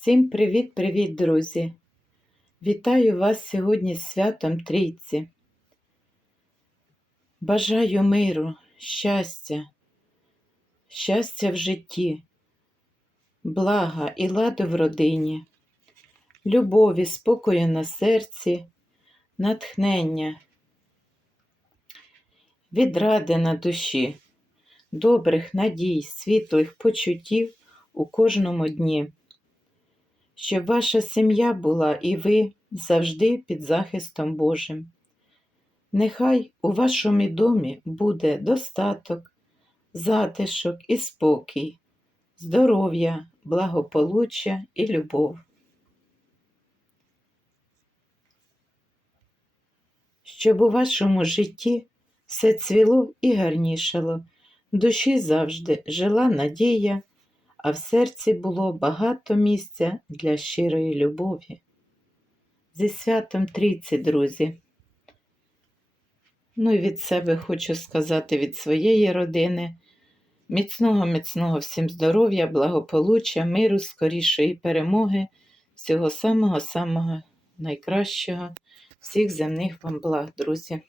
Всім привіт-привіт, друзі! Вітаю вас сьогодні з святом Трійці. Бажаю миру, щастя, щастя в житті, блага і ладу в родині, любові, спокою на серці, натхнення, відради на душі, добрих надій, світлих почуттів у кожному дні щоб ваша сім'я була і ви завжди під захистом Божим. Нехай у вашому домі буде достаток, затишок і спокій, здоров'я, благополуччя і любов. Щоб у вашому житті все цвіло і гарнішало, душі завжди жила надія а в серці було багато місця для щирої любові. Зі святом трійці, друзі. Ну і від себе хочу сказати від своєї родини. Міцного, міцного всім здоров'я, благополуччя, миру, скорішої перемоги, всього самого-самого найкращого, всіх земних вам благ, друзі.